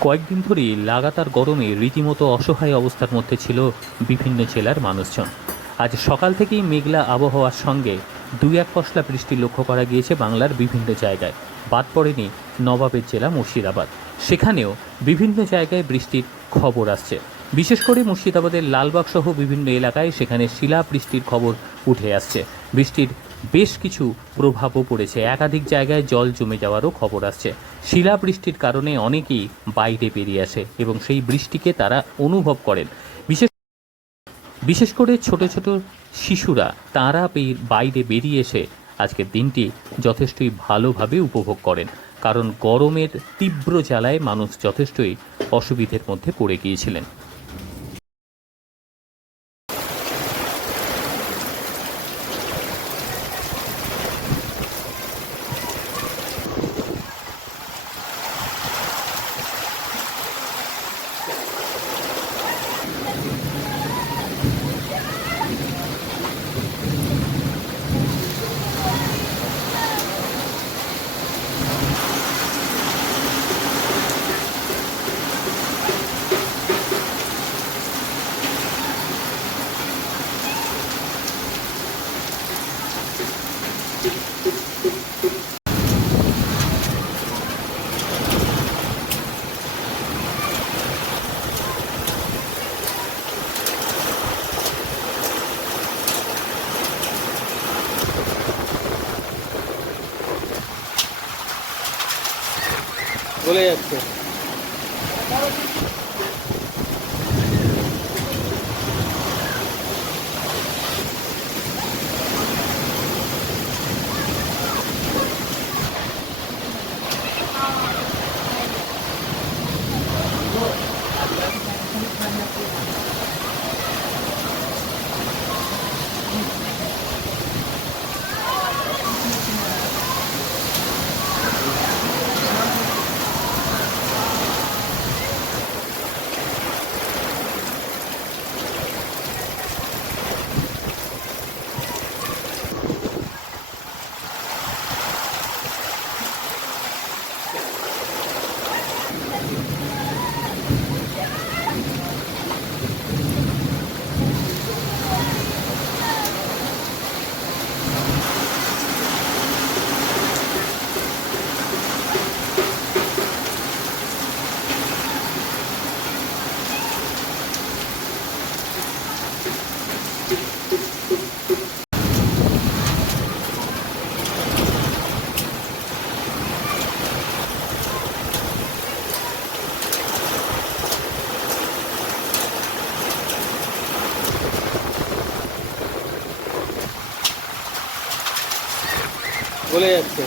কয়েকদিন ধরেই লাগাতার গরমে রীতিমতো অসহায় অবস্থার মধ্যে ছিল বিভিন্ন জেলার মানুষজন। আজ সকাল থেকেই মেঘলা আবহাওয়ার সঙ্গে দুই এক পশলা বৃষ্টি লক্ষ্য করা গিয়েছে বাংলার বিভিন্ন জায়গায়। বাদ পড়েনি নবাবের জেলা মুর্শিদাবাদ। সেখানেও বিভিন্ন জায়গায় বৃষ্টির খবর আসছে। বিশেষ করে মুর্শিদাবাদের লালবাগ সহ বিভিন্ন এলাকায় সেখানে শিলা বৃষ্টির খবর উঠে আসছে। বৃষ্টির বেশ কিছু প্রভাবও পড়েছে। একাধিক জায়গায় জল জমে যাওয়ারও খবর আসছে। শিলা বৃষ্টির কারণে অনেকেই বাইরে বেরিয়ে আসে এবং সেই বৃষ্টিকে তারা অনুভব করেন। বিশেষ বিশেষ করে ছোট ছোট শিশুরা, তারা বাইরে বেরিয়ে এসে আজকের দিনটি যথেষ্টই ভালোভাবে উপভোগ করেন। কারণ গরমের তীব্র জ্বালায় মানুষ যথেষ্টই অসুবিধের মধ্যে পড়ে গিয়েছিলেন। চলে যাচ্ছে চলে যাচ্ছে।